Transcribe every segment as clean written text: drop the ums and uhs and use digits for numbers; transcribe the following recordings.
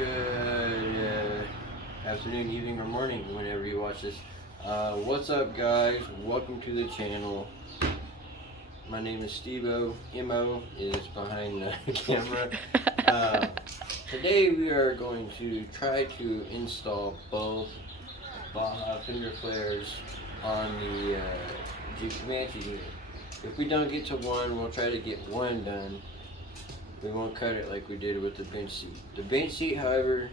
Good afternoon, evening, or morning, whenever you watch this. What's up, guys? Welcome to the channel. My name is Steve-O. M.O. is behind the camera. Today we are going to try to install both Baja fender flares on the Jeep Comanche unit. If we don't get to one, we'll try to get one done. We won't cut it like we did with the bench seat. The bench seat, however,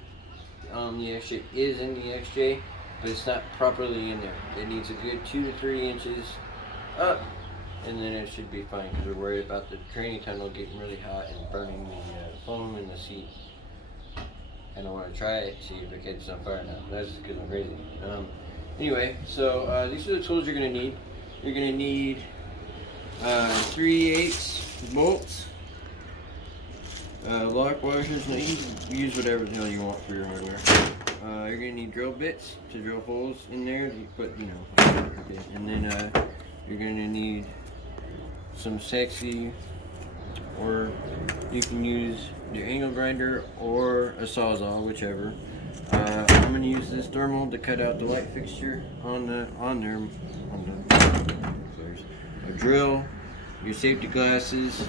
the XJ is in the XJ, but it's not properly in there. It needs a good 2 to 3 inches up, and then it should be fine, because we're worried about the training tunnel getting really hot and burning the foam in the seat. And I want to try it, see if it catches on fire now. That's just because I'm crazy. Anyway, so these are the tools you're going to need. You're going to need 3/8 bolts. Lock washers. Now you can use whatever the hell you want for your hardware. You're gonna need drill bits to drill holes in there. You put, okay. And then you're gonna need some sexy, or you can use your angle grinder or a sawzall, whichever. I'm gonna use this thermal to cut out the light fixture on there. A drill, your safety glasses.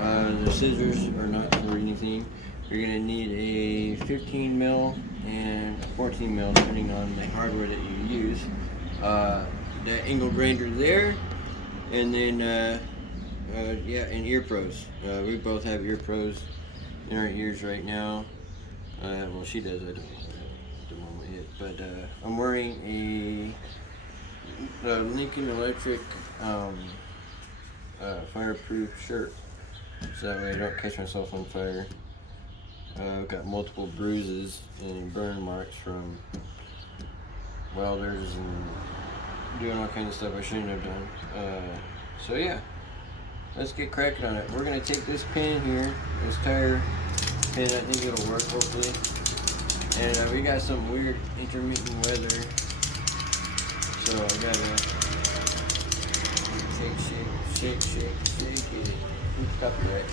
The scissors are not for anything. You're going to need a 15 mil and 14 mil depending on the hardware that you use. The angle grinder there, and then and ear pros. We both have ear pros in our ears right now. Well, she does. I don't at the moment yet, but I'm wearing a Lincoln Electric fireproof shirt, so that way I don't catch myself on fire. I've got multiple bruises and burn marks from welders and doing all kinds of stuff I shouldn't have done. So yeah, let's get cracking on it. We're going to take this pin here, this tire pin, I think it'll work hopefully. And we got some weird intermittent weather, so I gotta shake it. Oops, copyright.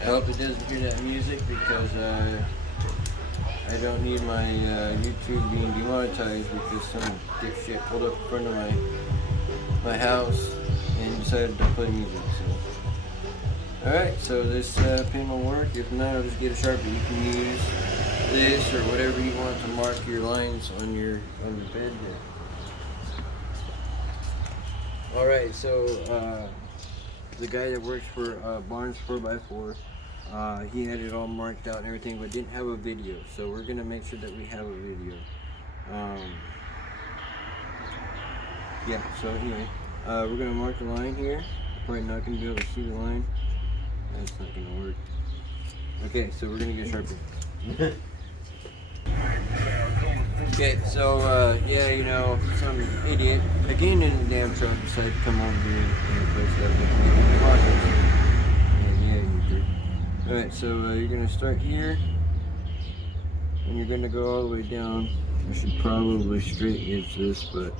I hope it doesn't hear that music, because I don't need my YouTube being demonetized because some dipshit pulled up in front of my house and decided to play music. So, alright, so this pin will work. If not, I'll just get a Sharpie. You can use this or whatever you want to mark your lines on your bed there. Alright, so the guy that works for Barnes 4x4, he had it all marked out and everything, but didn't have a video. So we're going to make sure that we have a video. Yeah, so anyway, we're going to mark the line here. Probably not going to be able to see the line. That's not going to work. Okay, so we're going to get Sharpie. Okay, so yeah, some idiot again in the damn truck decided to come over here and replace that with yeah, you did. Alright, so you're gonna start here and you're gonna go all the way down. I should probably straight edge this, but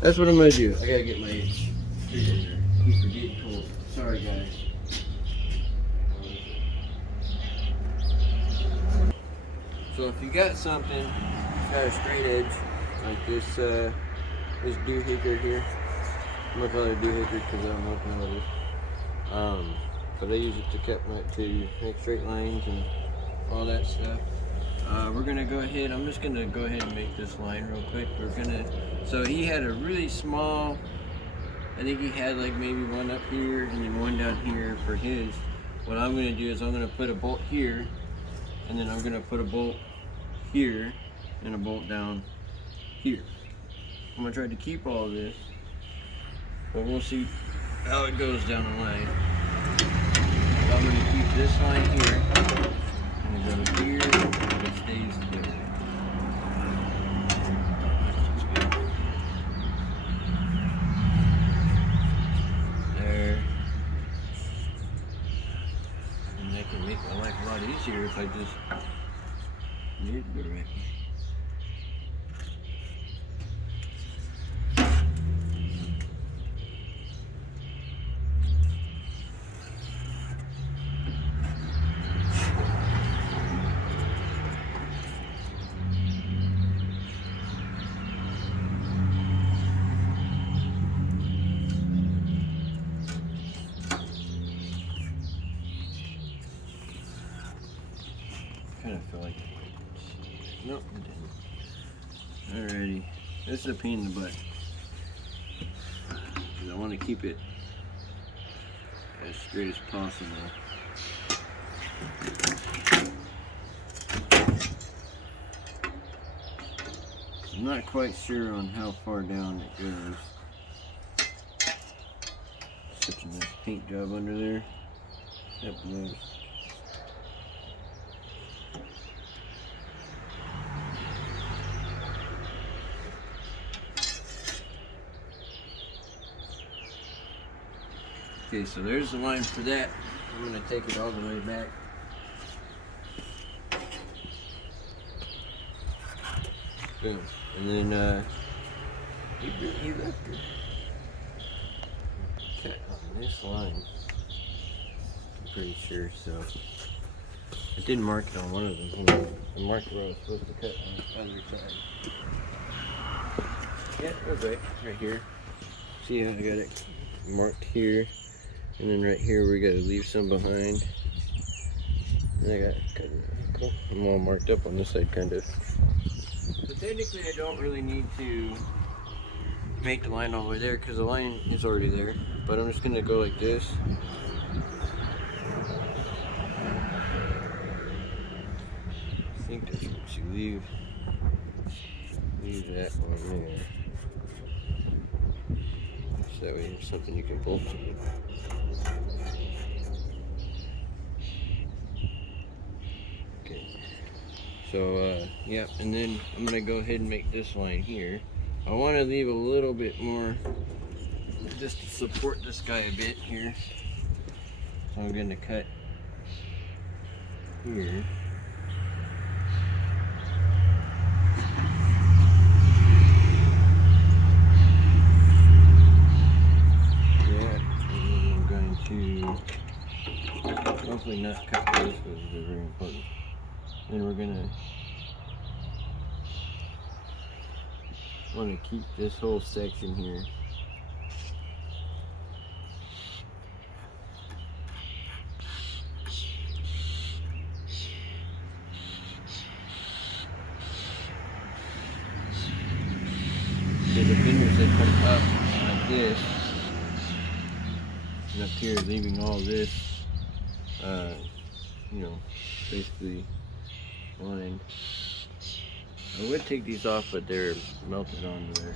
that's what I'm gonna do. I gotta get my edge straight in there. Keep forgetting tools. Sorry, guys. So if you got something, got a straight edge like this doohickey here. I'm gonna call it a doohickey because I don't know what it is. But I use it to make straight lines and all that stuff. We're gonna go ahead. I'm just gonna go ahead and make this line real quick. So he had a really small. I think he had like maybe one up here and then one down here for his. What I'm gonna do is I'm gonna put a bolt here, and then I'm gonna put a bolt here and a bolt down here. I'm gonna try to keep all this, but we'll see how it goes down the line. So I'm gonna keep this line here, and it goes here, and it stays together. There. And that can make my life a lot easier if I just do it the right way. kind of feel like it might. Nope, it didn't. Alrighty. This is a pain in the butt. Because I want to keep it as straight as possible. I'm not quite sure on how far down it goes. Such a nice paint job under there. That blows. Okay, so there's the line for that. I'm going to take it all the way back. Boom. And then, you left it. Cut on this line. I'm pretty sure, so. I did mark it on one of them. I marked where I was supposed to cut on the other side. Yeah, it was right here. See how I got it marked here? And then right here we got to leave some behind. And I got cool. I'm all marked up on this side, kind of. But technically, I don't really need to make the line all the way there because the line is already there. But I'm just gonna go like this. I think that's what you leave that one there. So that way there's something you can pull to. Okay. So yeah, and then I'm gonna go ahead and make this line here. I want to leave a little bit more just to support this guy a bit here. So I'm gonna cut here. Hopefully not cut this because they're very important. Then we're gonna want to keep this whole section here. Because the fingers that come up like this, and up here leaving all this, you know, basically lined. I would take these off, but they're melted onto there.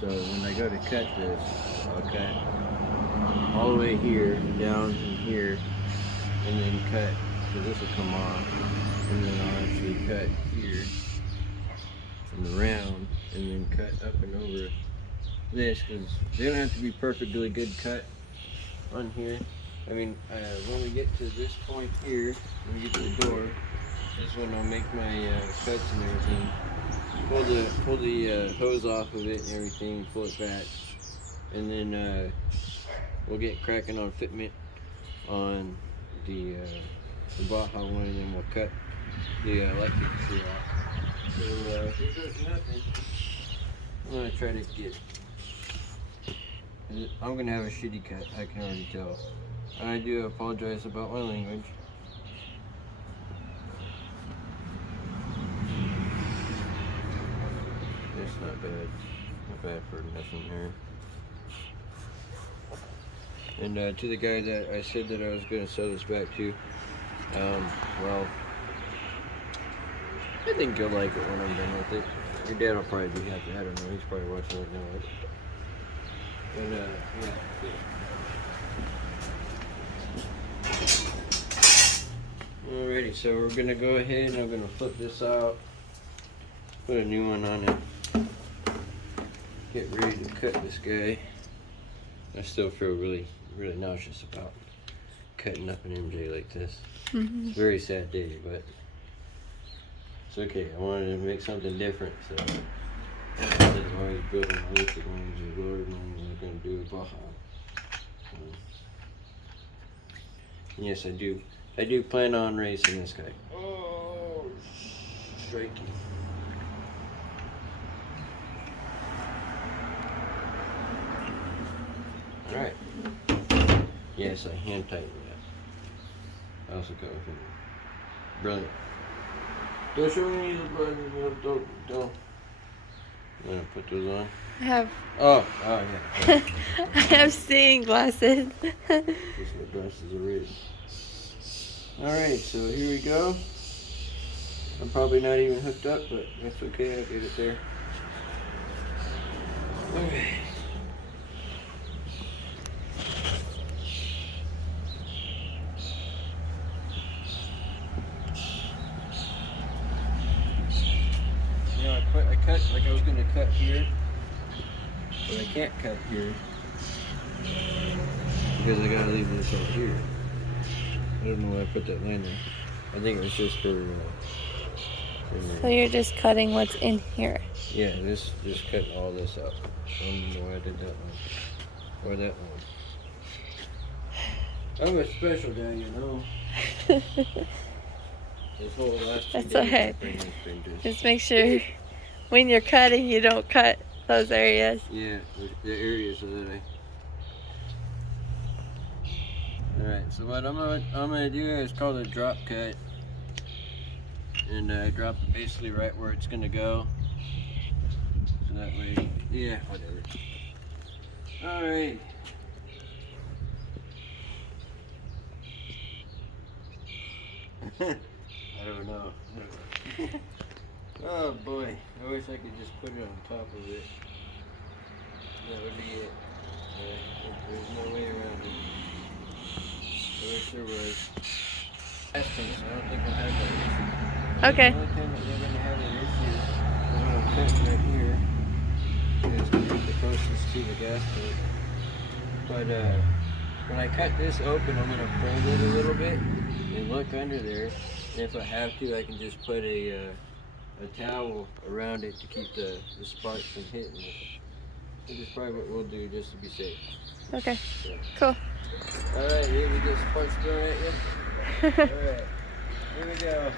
So when I go to cut this, I'll cut all the way here, down here, and then cut, so this will come off, and then I'll actually cut here, and around, and then cut up and over this, because they don't have to be perfectly good cut on here. I mean, when we get to this point here, when we get to the door, is when I'll make my cuts and everything. Pull the hose off of it and everything, pull it back, and then we'll get cracking on fitment on the Baja one, and then we'll cut the electric screw off. So if there's nothing, I'm gonna try to get. I'm gonna have a shitty cut, I can already tell. I do apologize about my language. It's not bad. Not bad for nothing here. And to the guy that I said that I was going to sell this back to, well, I think you'll like it when I'm done with it. Your dad will probably be happy. I don't know. He's probably watching it now. And yeah. Alrighty, so we're gonna go ahead and I'm gonna flip this out, put a new one on it, get ready to cut this guy. I still feel really nauseous about cutting up an MJ like this. It's a very sad day, but it's okay. I wanted to make something different, so instead of always building my electric ones or lower ones, I'm gonna do a Baja. Yes, I do plan on racing this guy. Oh, striking. Alright. Yes, I hand tightened that. I also got with it. Brilliant. Don't show me the button. Don't. I'm gonna put those on. I have. Oh yeah. I have seeing glasses. Just what glasses are red. Alright, so here we go. I'm probably not even hooked up, but that's okay, I'll get it there. Okay. Now I cut like I was gonna cut here, but I can't cut here because I gotta leave this out here. I don't know why I put that line there. I think it was just for So you're just cutting what's in here. yeah, this just cut all this out. I don't know why I did that one. Or that one. I'm a special guy, you know. This whole last 2 That's days okay. I've been Just make sure when you're cutting, you don't cut those areas. yeah, the areas so that Alright, so what I'm gonna do is called a drop cut. And drop it basically right where it's gonna go. So that way, yeah, whatever. Alright. I don't know. Oh boy, I wish I could just put it on top of it. That would be it. There's no way around it. I wish there was. Testing, so I don't think we'll have that issue. Okay. The only time that they're going to have an issue is when I'm cutting right here. It's going to be the closest to the gas tank. But when I cut this open, I'm going to fold it a little bit and look under there. And if I have to, I can just put a towel around it to keep the sparks from hitting it. Which is probably what we'll do just to be safe. Okay. So. Cool. Alright, here we get sparks thrown at you. Alright, here we go.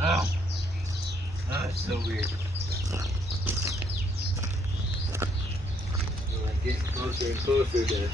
Oh, that's so weird. We're getting closer and closer to getting it.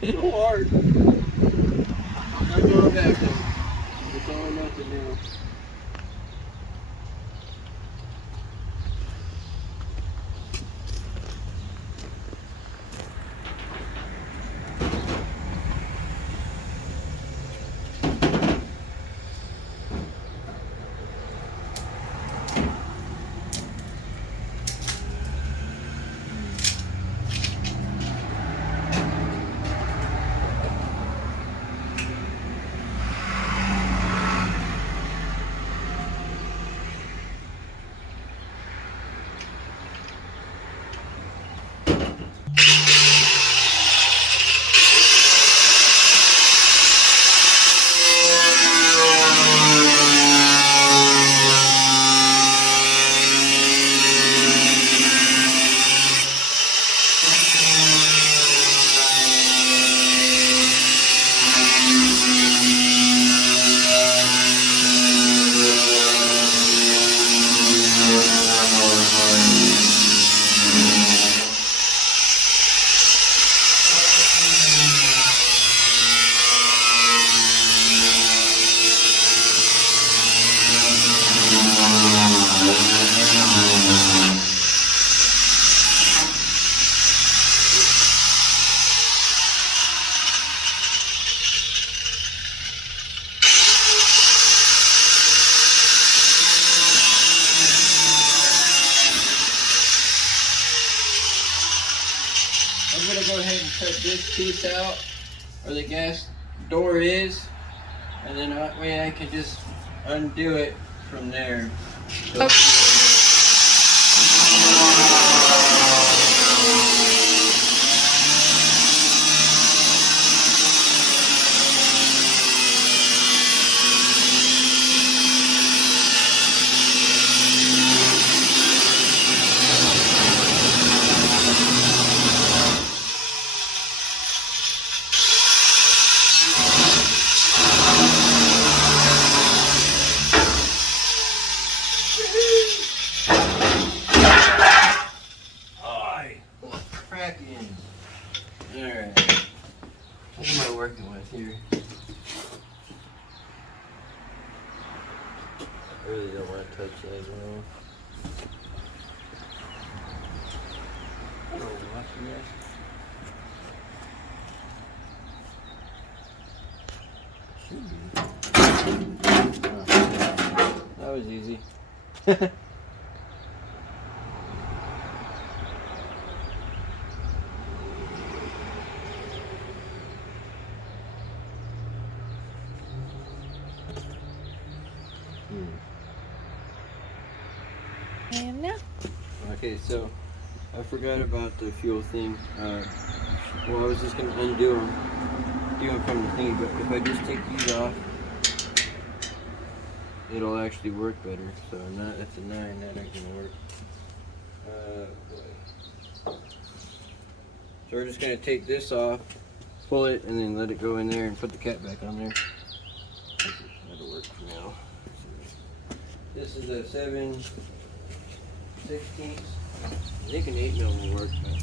So hard. I'm going back there. It's all or nothing now. I'm gonna go ahead and cut this piece out where the gas door is, and then that way I can just undo it from there. So Okay. Alright. What am I working with here? I really don't want to touch that, you know. Oh, what's the mess? Should be. Oh, that was easy. And now. Okay, so I forgot about the fuel thing. Well, I was just gonna undo them from the thing, but if I just take these off, it'll actually work better. So that's a 9, that ain't gonna work. Boy. So we're just gonna take this off, pull it, and then let it go in there and put the cap back on there. That'll work for now. This is a 7/16. I think an 8mm will work, but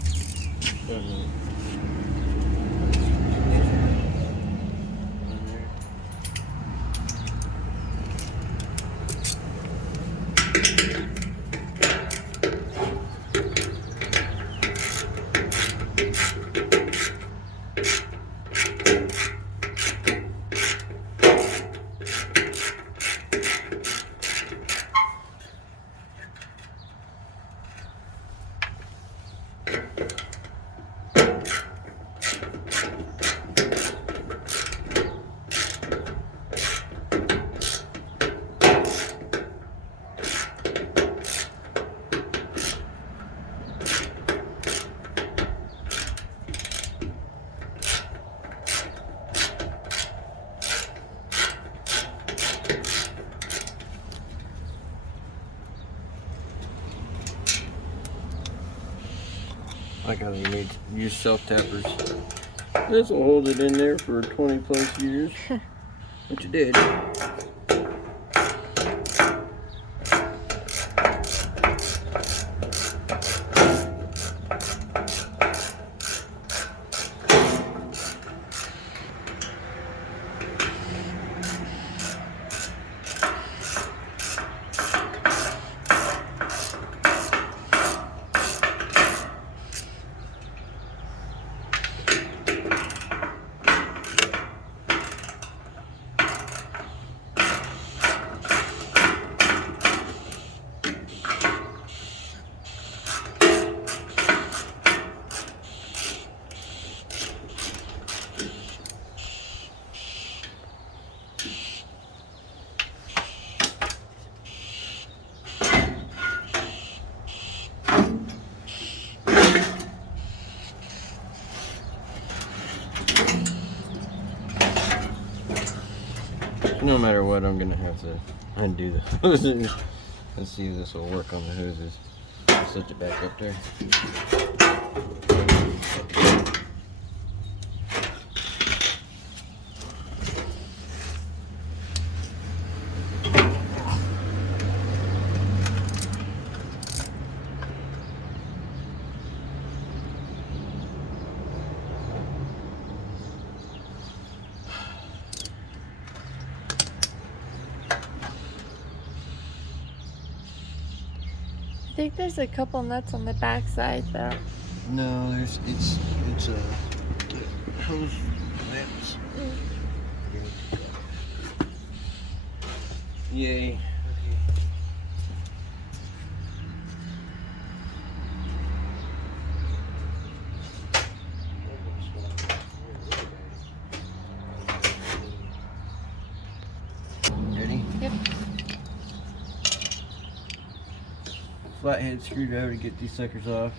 I don't know. On there. Like how they made use self-tappers. This will hold it in there for 20 plus years. Which it did. No matter what, I'm gonna have to undo the hoses. Let's see if this will work on the hoses. Switch it back up there. I think there's a couple nuts on the back side though. No, it's hose lamps. Yay. flathead screwdriver to get these suckers off.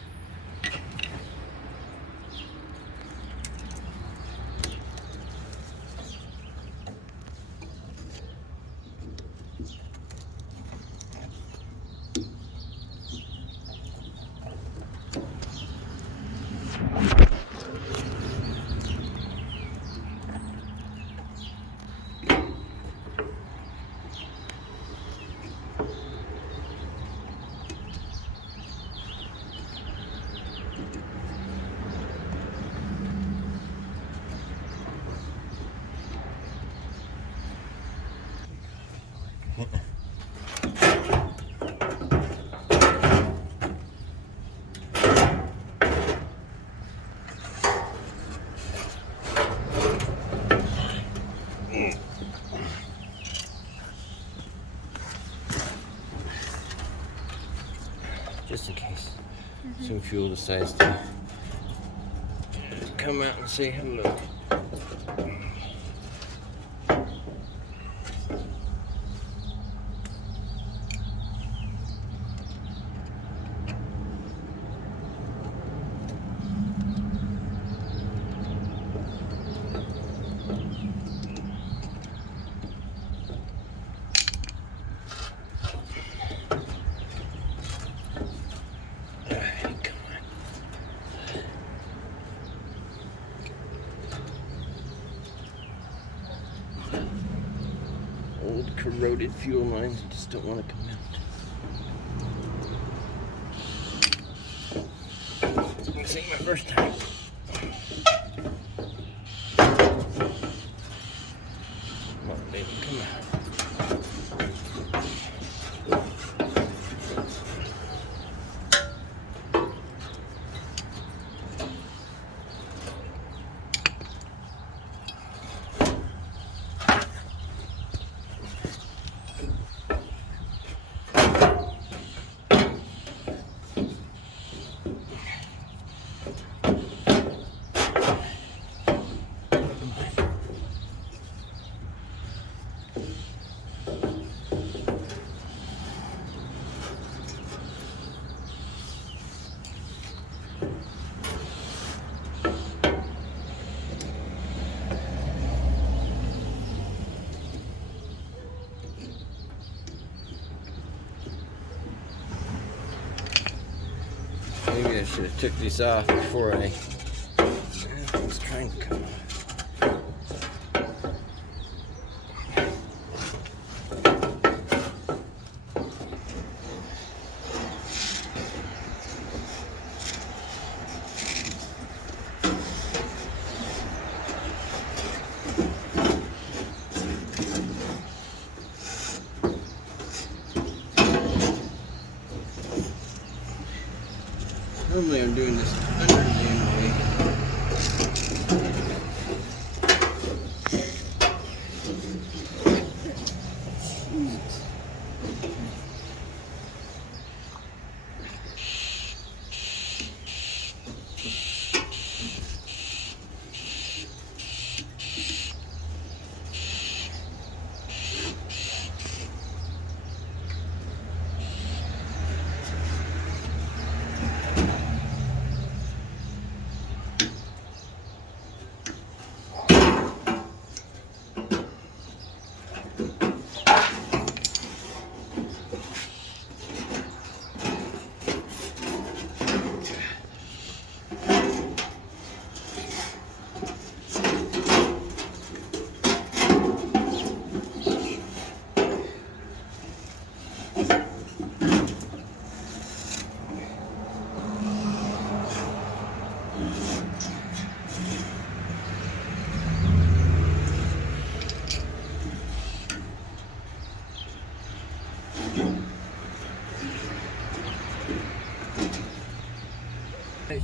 Just in case some fuel decides to come out and say hello. Old corroded fuel lines just don't want to come out. This ain't my first time. Come on, baby, come on. Maybe I should have took these off before I was trying to come off. Normally I'm doing this under the way.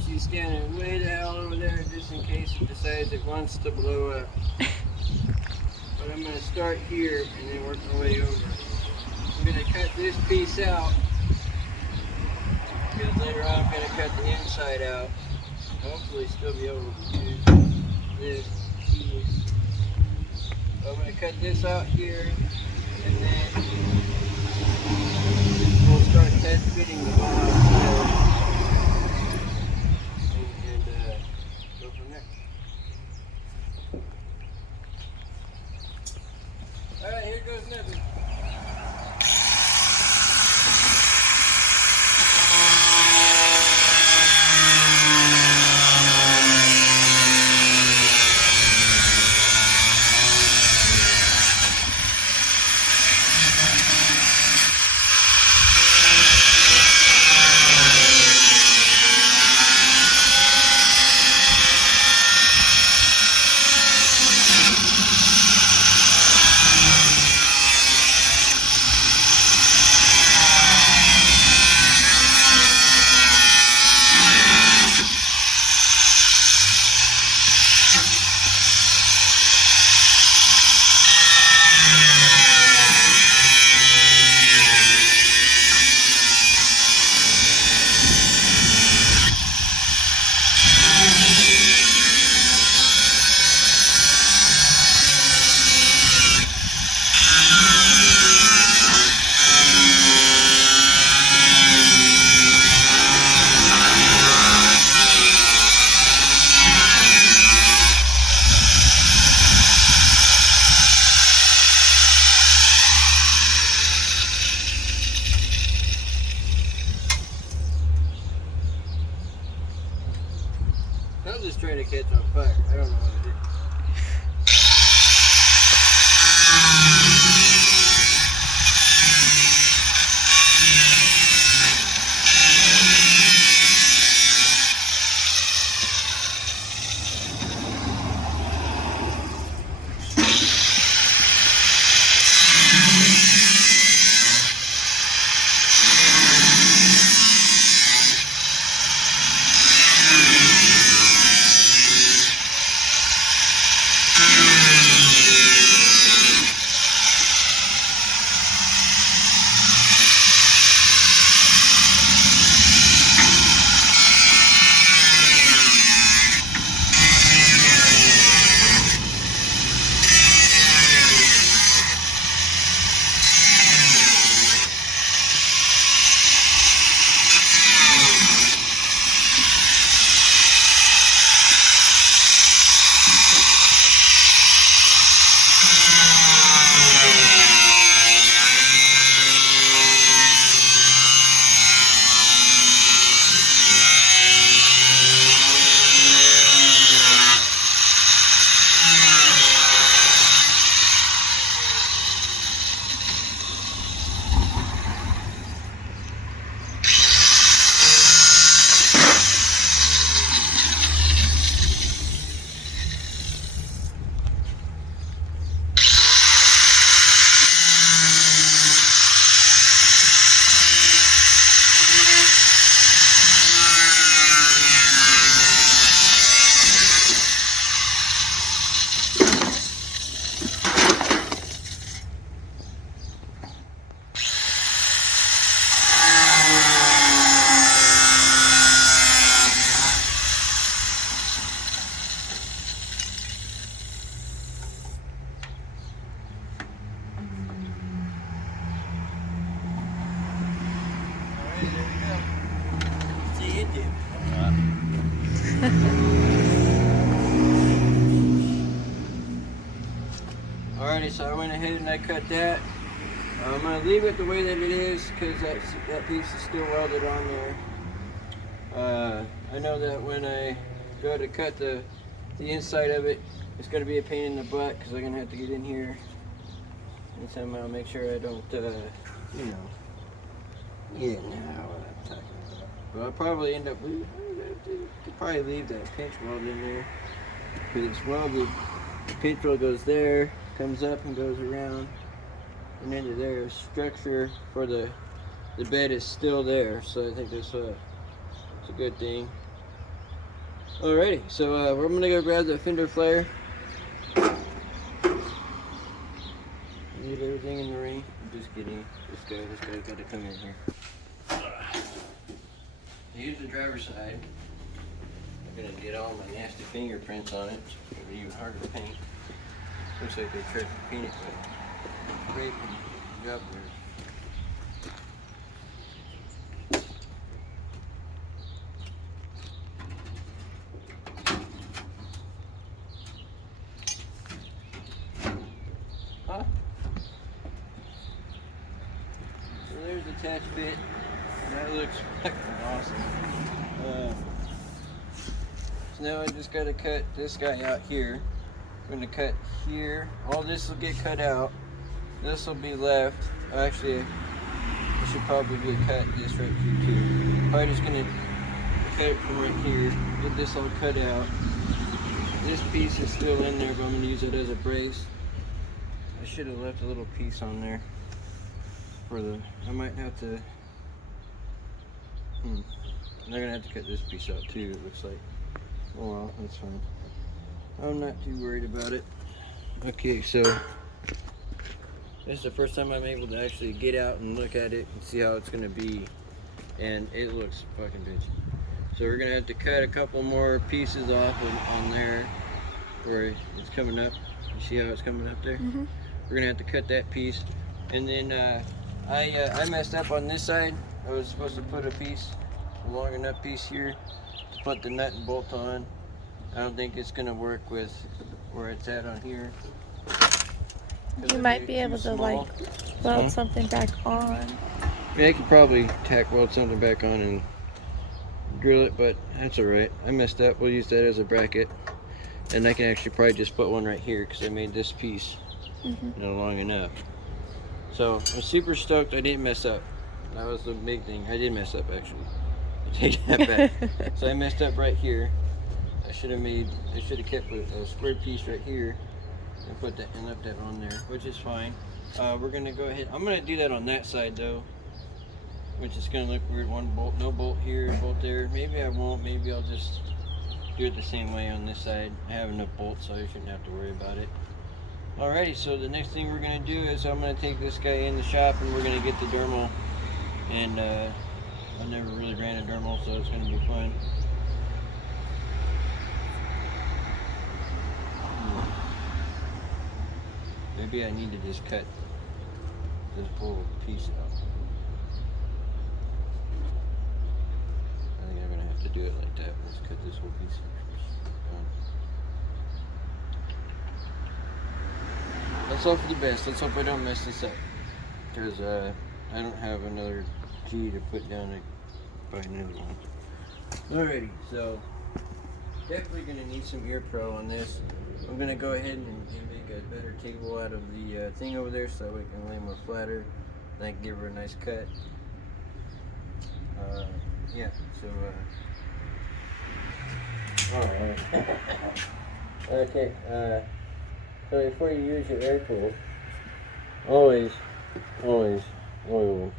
She's standing way the hell over there just in case it decides it wants to blow up. But I'm going to start here and then work my way over. I'm going to cut this piece out because later on I'm going to cut the inside out. Hopefully still be able to do this piece. So I'm going to cut this out here and then we'll start test fitting the Baja floor and go from there. Alright, here goes nothing. I'm just trying to catch on fire. I don't know what to do. Alrighty, so I went ahead and I cut that. I'm going to leave it the way that it is because that piece is still welded on there. I know that when I go to cut the inside of it, it's going to be a pain in the butt because I'm going to have to get in here and somehow make sure I don't, you know what I'm talking about. But I'll probably end up, could probably leave that pinch weld in there because it's welded. The pinch weld goes there, comes up and goes around and into there. Structure for the bed is still there, so I think that's it's a good thing. Alrighty, so we're gonna go grab the fender flare. Leave everything in the ring. I'm just kidding. This guy's got to come in here. Here's the driver's side. I'm gonna get all my nasty fingerprints on it. It's gonna be even harder to paint. Looks like they tried to paint it with grape and rubber. attach fit. That looks fucking awesome. So now I just gotta cut this guy out here. I'm gonna cut here. All this will get cut out. This will be left. Actually, I should probably cut this right here too. Probably just gonna cut it from right here. Get this all cut out. This piece is still in there, but I'm gonna use it as a brace. I should have left a little piece on there for the. I might have to. I'm gonna have to cut this piece out too. It looks like. Oh well, that's fine. I'm not too worried about it. Okay, so this is the first time I'm able to actually get out and look at it and see how it's gonna be, and it looks fucking bitchy. So we're gonna have to cut a couple more pieces off on there where it's coming up. You see how it's coming up there? Mm-hmm. We're gonna have to cut that piece, and then I messed up on this side. I was supposed to put a long enough piece here to put the nut and bolt on. I don't think it's gonna work with where it's at on here. You might be able to like weld something back on. Yeah, I could probably tack weld something back on and drill it, but that's alright. I messed up. We'll use that as a bracket, and I can actually probably just put one right here because I made this piece not long enough. So I'm super stoked I didn't mess up. That was the big thing. I did mess up actually. I take that back. So I messed up right here. I should have kept a square piece right here and put that and left that on there, which is fine. We're gonna go ahead. I'm gonna do that on that side though, which is gonna look weird. One bolt, no bolt here, bolt there. Maybe I won't. Maybe I'll just do it the same way on this side. I have enough bolts, so I shouldn't have to worry about it. Alrighty, so the next thing we're gonna do is I'm gonna take this guy in the shop and we're gonna get the dermal. And I never really ran a dermal, so it's gonna be fun. Maybe I need to just cut this whole piece out. I think I'm gonna have to do it like that. Let's cut this whole piece out. Let's hope for the best. Let's hope I don't mess this up, because I don't have another G to put down to buy another one. Alrighty, so definitely gonna need some ear pro on this. I'm gonna go ahead and make a better table out of the thing over there so we can lay more flatter and I can give her a nice cut. Yeah, so alright. Okay, so before you use your air tools, always oil them.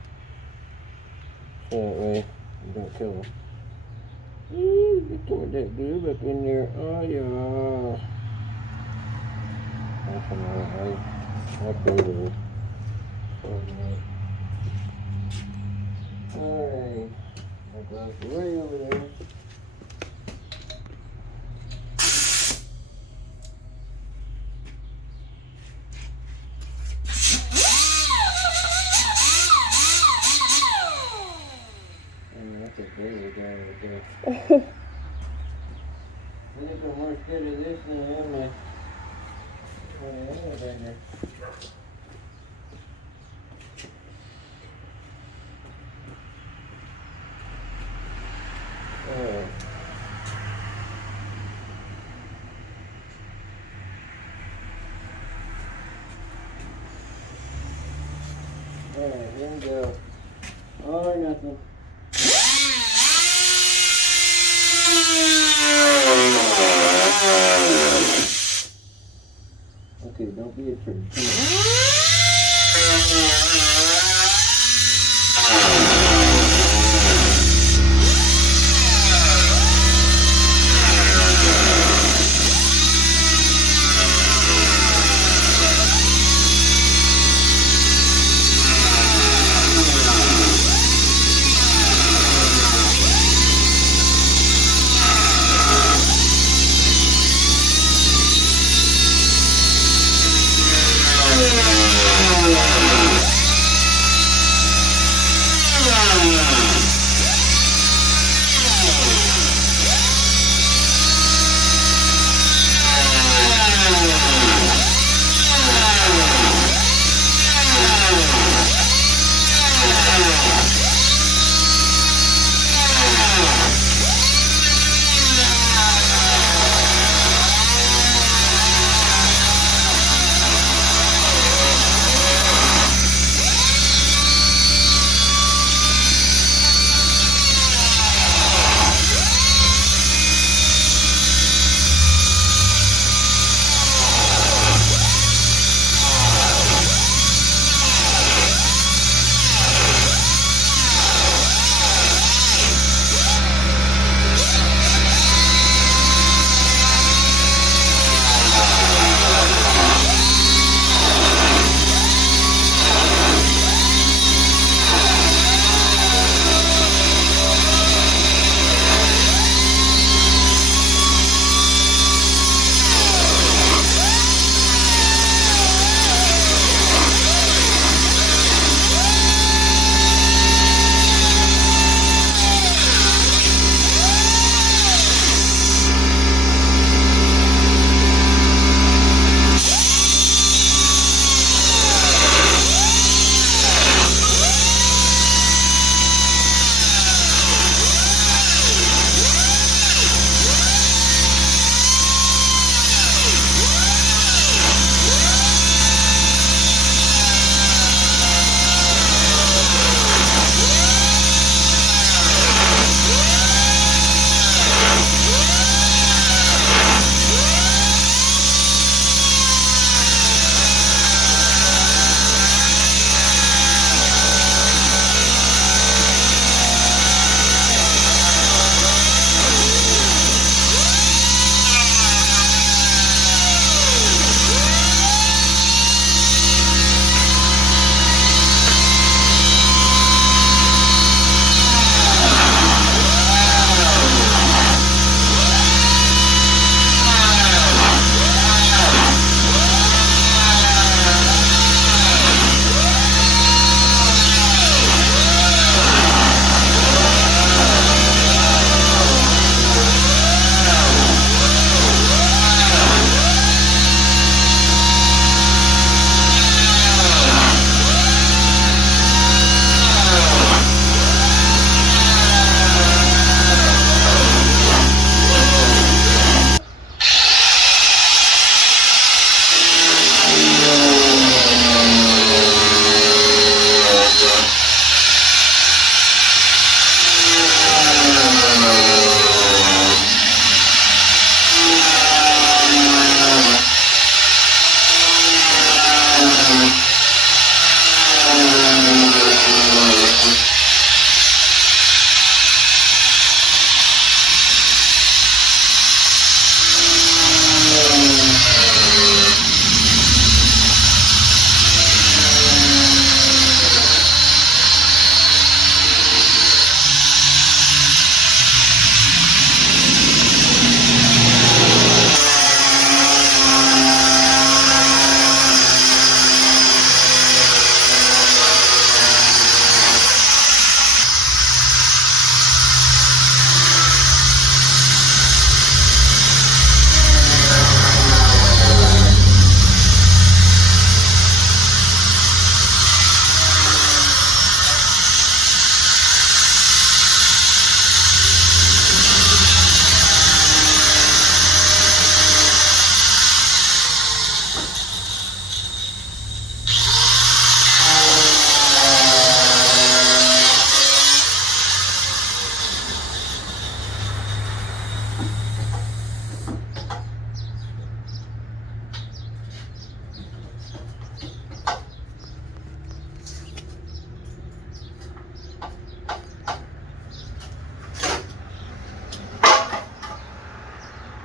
So that way you don't kill them. Get some of that glue up in there. Oh yeah. That's another I created it. Alright. That goes way over there. That's a great guy right there. I think I'm more scared of this than I am my elevator. Oh. Alright, here we go. All or nothing. Okay, don't be afraid. Come on.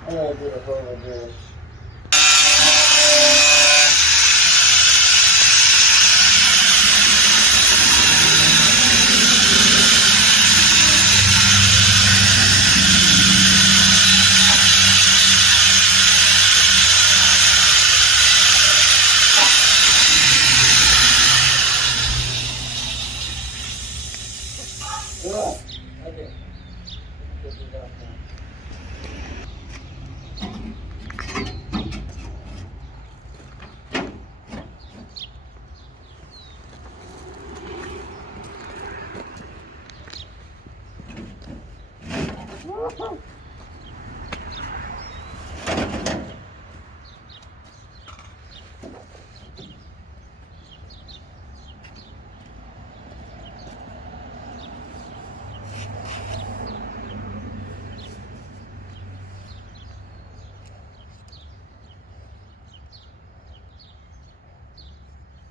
I'm gonna do a hole here. Okay.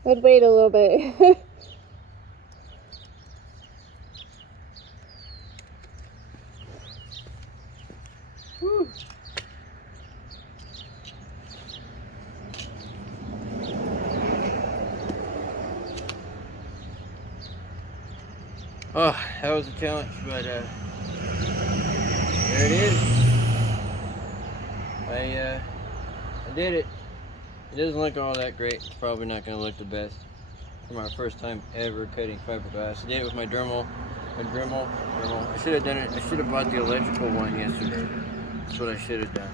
I'd wait a little bit. Woo. Oh, that was a challenge, but there it is. I did it. It doesn't look all that great. It's probably not going to look the best for my first time ever cutting fiberglass. I did it with my Dremel. I should have done it. I should have bought the electrical one yesterday. That's what I should have done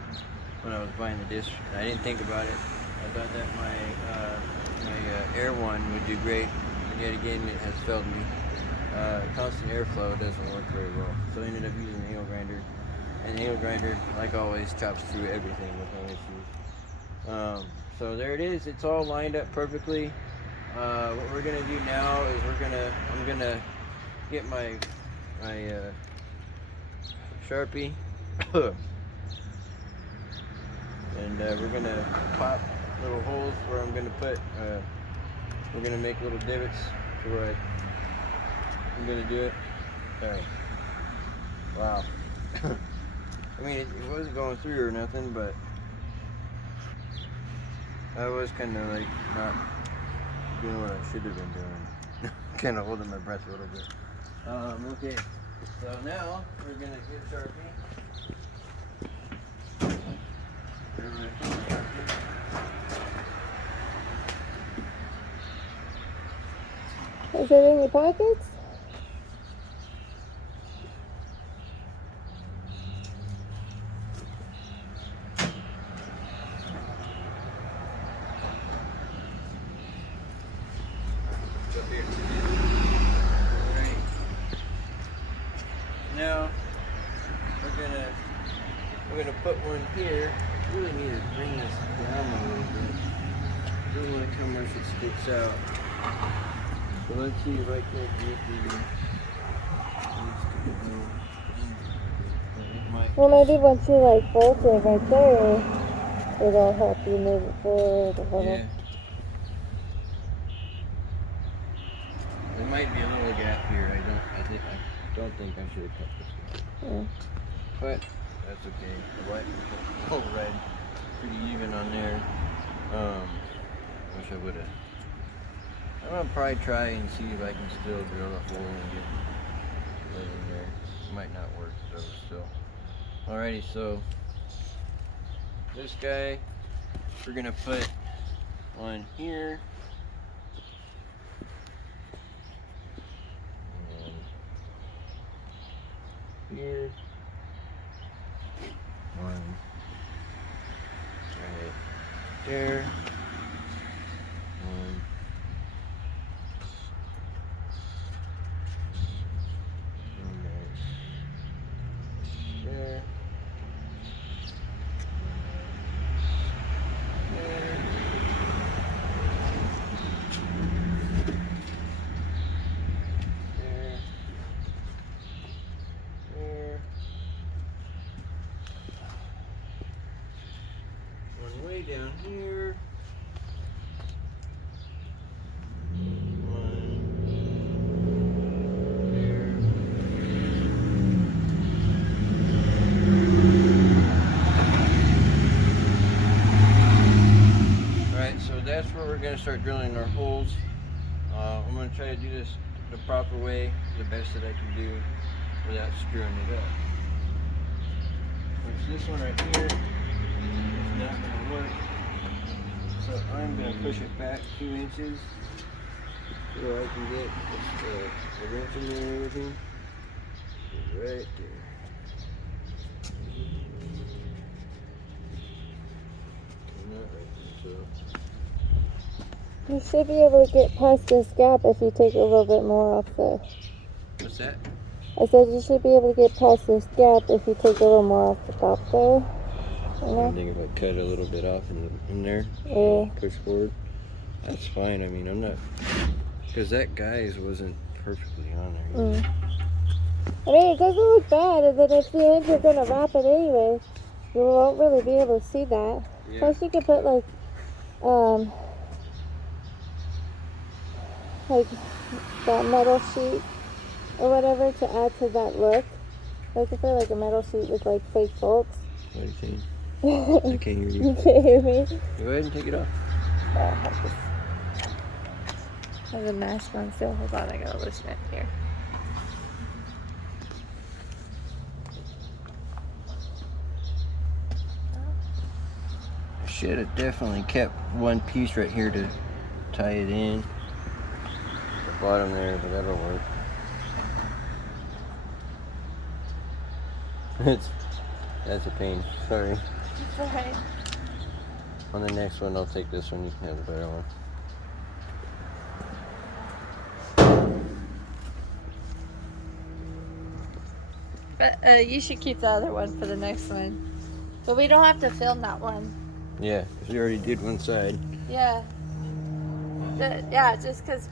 when I was buying the disc. I didn't think about it. I thought that my air one would do great, and yet again it has failed me. Constant airflow doesn't work very well, so I ended up using the nail grinder. And the nail grinder, like always, chops through everything with no issues. So there it is. It's all lined up perfectly. What we're gonna do now is I'm gonna get my Sharpie, and we're gonna pop little holes where I'm gonna put. We're gonna make little divots to where I'm gonna do it. Wow. I mean, it wasn't going through or nothing, but I was kind of like not doing what I should have been doing. Kind of holding my breath a little bit. Okay, so now we're gonna get Sharpie. Is it in your pockets? Up here. Alright. Now we're gonna put one here. Really need to bring this down a little bit. Don't want to come where it sticks out. So let's see if I can't get the Well, maybe once you like bolt it right there, it'll help you move it forward a little. Yeah. There might be a little gap here. I don't think I should have cut this one. Yeah. But that's okay. The white was red, pretty even on there. Wish I would have. I'm gonna probably try and see if I can still drill a hole and get it in there. Might not work though. Still. Alrighty, so this guy we're gonna put on here. Here, one, right there, one, right there, way down here. One there. start drilling our holes. I'm gonna try to do this the proper way, the best that I can do without screwing it up. Which this one right here is not gonna work. So I'm gonna push it back 2 inches so I can get the wrench in there and everything. Right there. You should be able to get past this gap if you take a little bit more off the... What's that? I said you should be able to get past this gap if you take a little more off the top there. You know? I think if I cut a little bit off in there, yeah. Push forward, that's fine. I mean, I'm not, because that guy's wasn't perfectly on there. Mm. I mean, it doesn't look bad, and then if the ends are going to wrap it anyway, you won't really be able to see that. Yeah. Plus you could put like that metal sheet or whatever to add to that look. I could put like a metal sheet with like fake bolts. What are you saying? I can't hear you. You can't hear me? Go ahead and take it off. There's a mask on still. Hold on, I gotta loosen it here. I should have definitely kept one piece right here to tie it in. The bottom there, but that'll work. That's a pain. Sorry. It's alright. On the next one, I'll take this one. You can have the better one. But you should keep the other one for the next one. But we don't have to film that one. Yeah, because we already did one side. Yeah. Yeah, just because,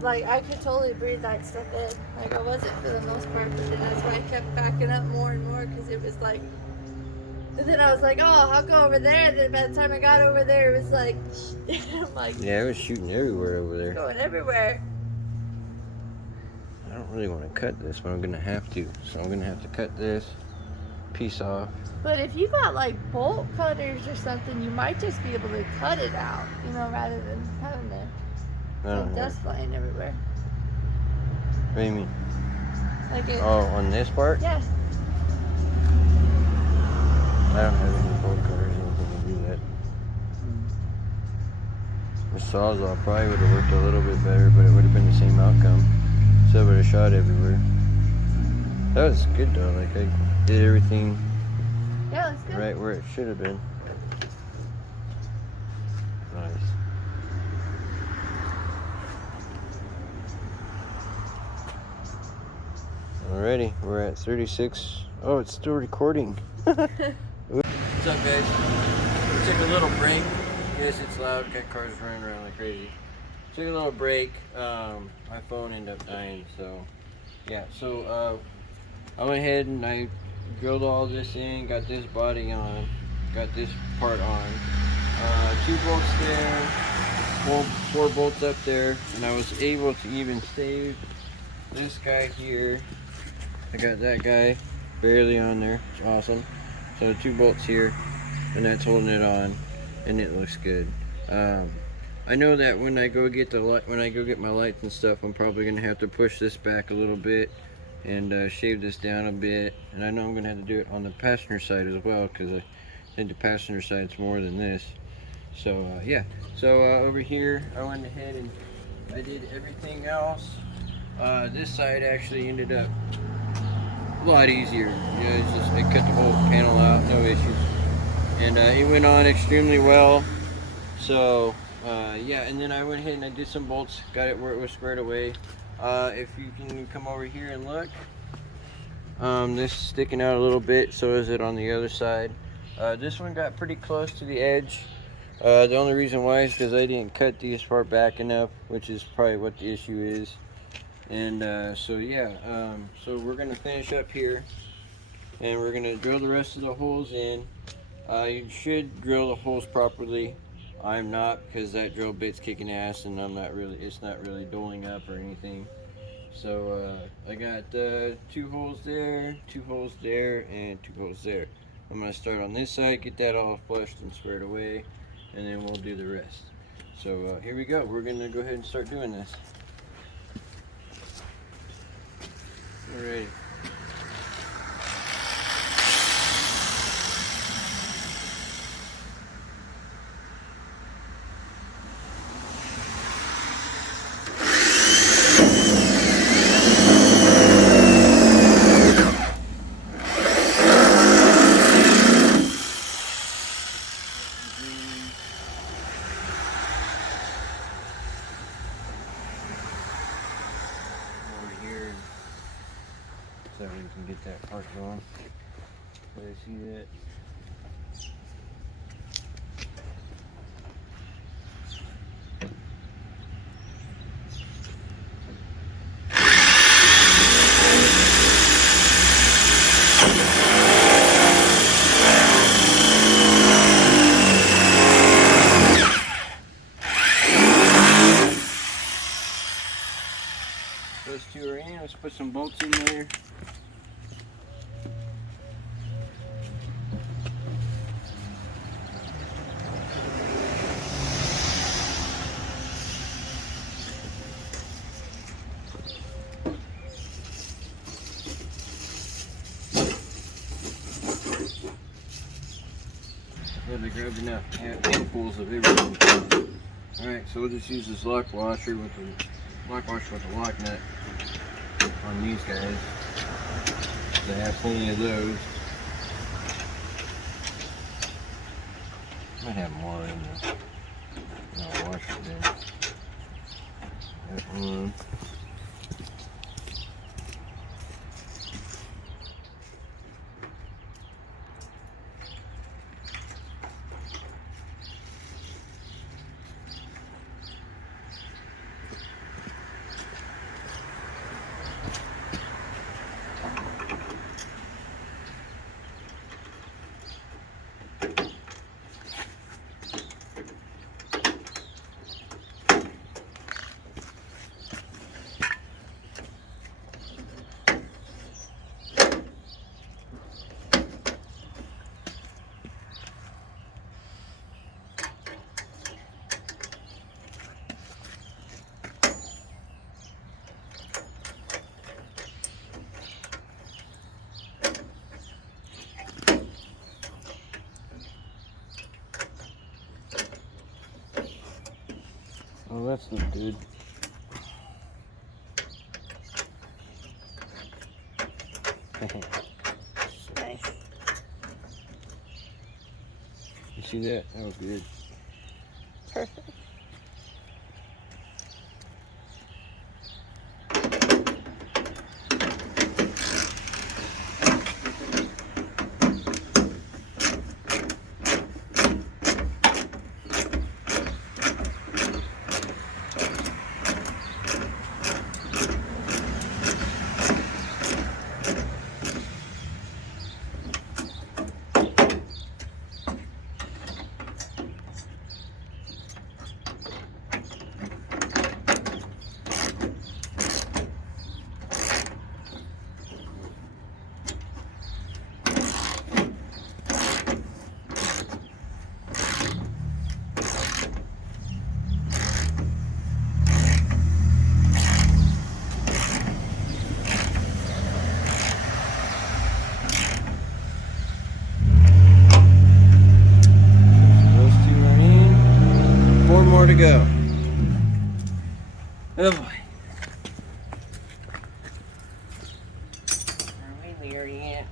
like, I could totally breathe that stuff in. Like, I wasn't for the most part, but then that's why I kept backing up more and more, because it was like, and then I was like, oh, I'll go over there, and then by the time I got over there, it was like, I'm like, yeah, it was shooting everywhere over there. Going everywhere. I don't really want to cut this, but I'm going to have to. So I'm going to have to cut this piece off. But if you got like bolt cutters or something, you might just be able to cut it out, you know, rather than having the dust flying everywhere. What do you mean? Like it. Oh, on this part? Yeah. I don't have any bolt cutters or anything to do that. The sawzall probably would have worked a little bit better, but it would have been the same outcome. Still would have shot everywhere. That was good though. Like I did everything. Yeah, that's good. Right where it should have been. Nice. Alrighty, we're at 36. Oh, it's still recording. What's up, guys? We took a little break. Yes, it's loud. Got cars running around like crazy. Took a little break. My phone ended up dying, so yeah. So I went ahead and I drilled all this in, got this body on, got this part on. 2 bolts there, 4 bolts up there, and I was able to even save this guy here. I got that guy barely on there. It's awesome. So 2 bolts here, and that's holding it on, and it looks good. I know that when I go get my lights and stuff, I'm probably gonna have to push this back a little bit and shave this down a bit, and I know I'm gonna have to do it on the passenger side as well, because I think the passenger side's more than this. So yeah, so over here I went ahead and I did everything else. This side actually ended up a lot easier. You know, it's just, it cut the whole panel out, no issues, and it went on extremely well. So yeah, and then I went ahead and I did some bolts, got it where it was squared away. If you can come over here and look, this is sticking out a little bit, so is it on the other side. This one got pretty close to the edge. The only reason why is because I didn't cut this part back enough, which is probably what the issue is. And so yeah, so we're gonna finish up here, and we're gonna drill the rest of the holes in. You should drill the holes properly. I'm not, because that drill bit's kicking ass, and it's not really doling up or anything. So I got 2 holes there, 2 holes there, and 2 holes there. I'm gonna start on this side, get that all flushed and squared away, and then we'll do the rest. So here we go. We're gonna go ahead and start doing this. All right. So we can get that part going. Let us see that. Those two are in. Let's put some bolts in there. They grabbed enough handfuls of everything. Alright, so we'll just use this lock washer with the lock nut on these guys. They have plenty of those. Might have more in the washer there. That one. Oh, that's not good. Nice. You see that? That was good. Perfect. More to go. Oh boy. Are we there yet?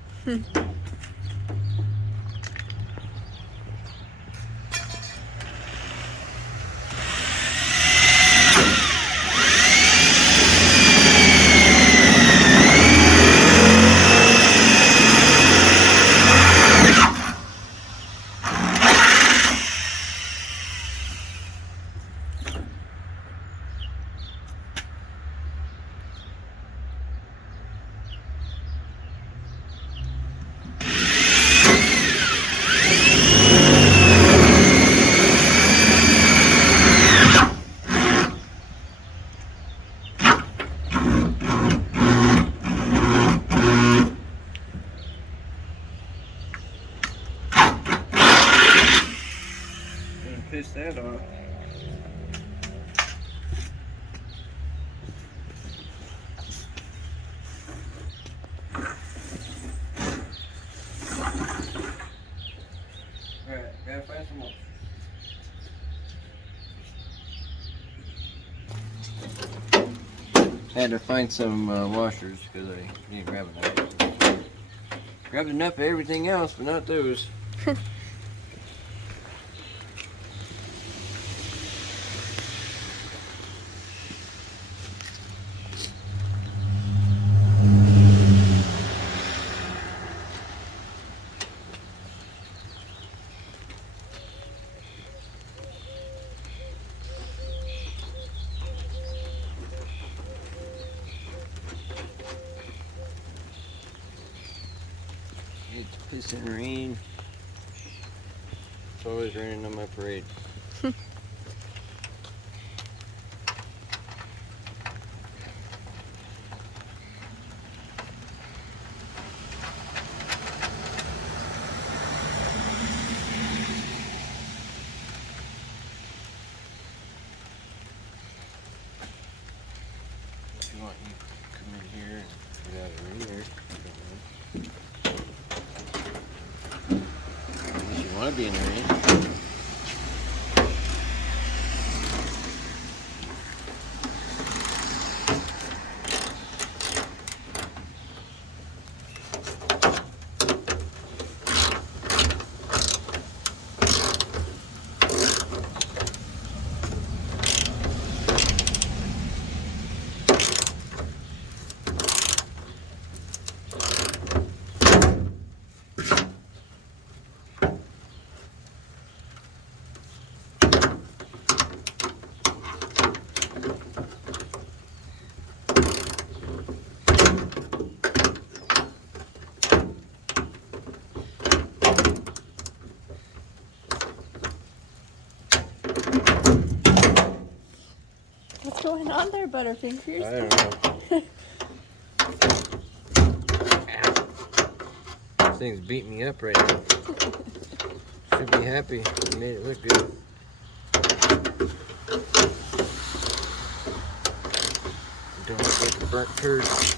Piss that off. Had to find some washers because I didn't grab enough. Grabbed enough of everything else, but not those. It's pissing rain. It's always raining on my parade. If you want, you come in here and get out of here. Unless you want to be in the rain. What's going on there, Butterfingers? I don't know. This thing's beating me up right now. Should be happy. It made it look good. Don't look like a burnt turd. It's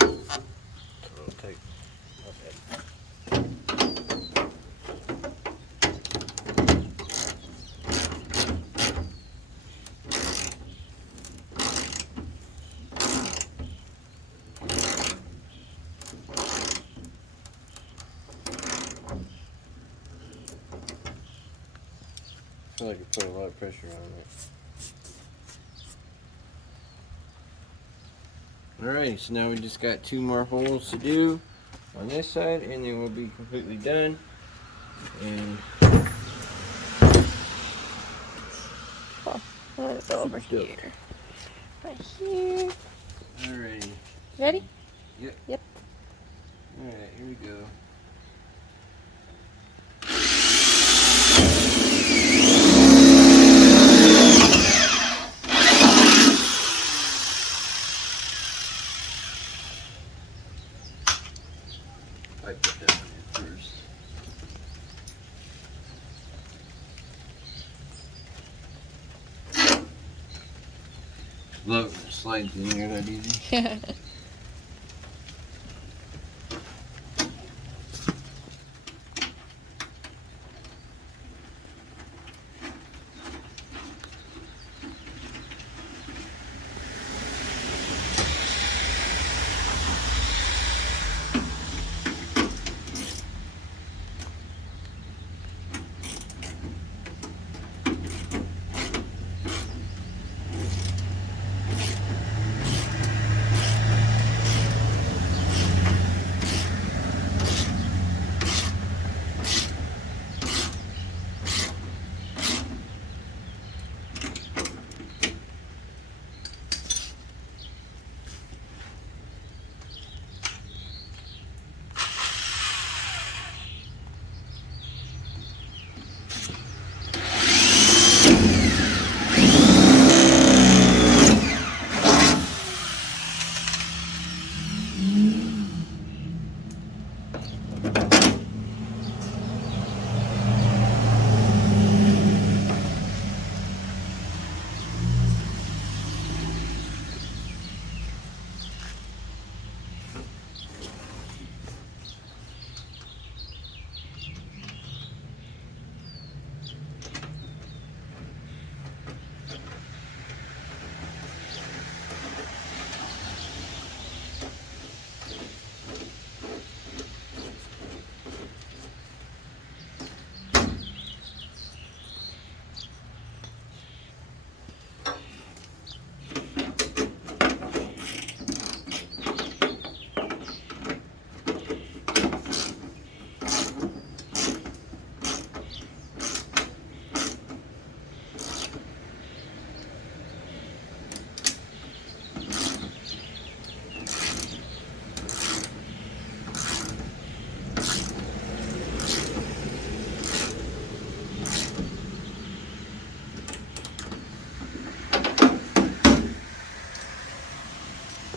a little tight. Okay. I feel like it put a lot of pressure on it. Alright, so now we just got 2 more holes to do on this side, and then we'll be completely done. And Let's go over here. Right here. alrighty. Ready? Yep. Yep. Alright, here we go. I put that one in first. Love it when it slides in here that easy.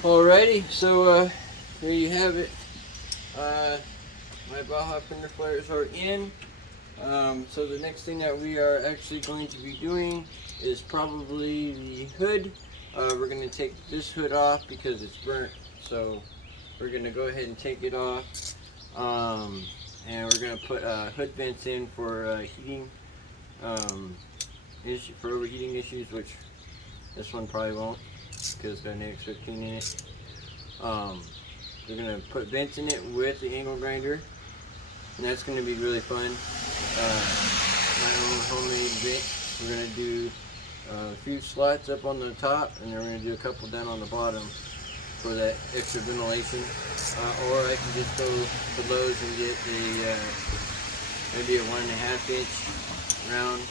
Alrighty, so there you have it. My Baja fender flares are in. So the next thing that we are actually going to be doing is probably the hood. We're going to take this hood off because it's burnt. So we're going to go ahead and take it off. And we're going to put hood vents in for heating, for overheating issues, which this one probably won't because it's got an X15 in it. We're going to put vents in it with the angle grinder, and that's going to be really fun. My own homemade vent. We're going to do a few slots up on the top, and then we're going to do a couple down on the bottom for that extra ventilation. Or I can just go to Lowe's and get a maybe a 1.5 inch round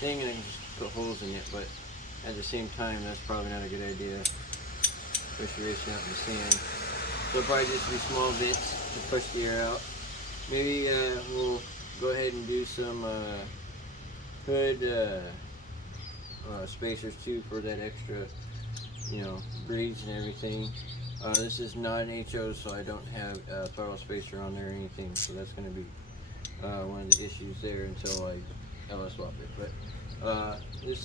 thing, and I can just put holes in it. But at the same time, that's probably not a good idea, especially racing out in the sand. So probably just do small vents to push the air out. Maybe we'll go ahead and do some hood spacers too for that extra, breeze and everything. This is not an HO, so I don't have a throttle spacer on there or anything, so that's going to be one of the issues there until I LS swap it. But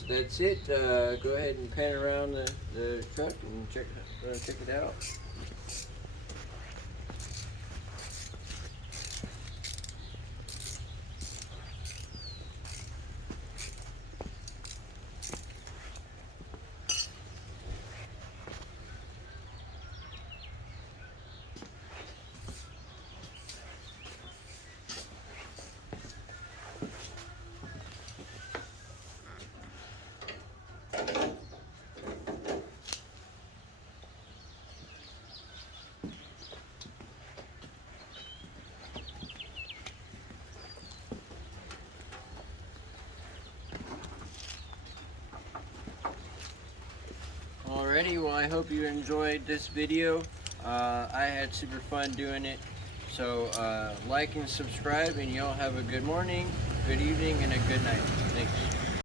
that's it. Go ahead and pan around the truck and check it out. Alrighty, well, I hope you enjoyed this video. I had super fun doing it. So like and subscribe, and y'all have a good morning, good evening, and a good night. Thanks.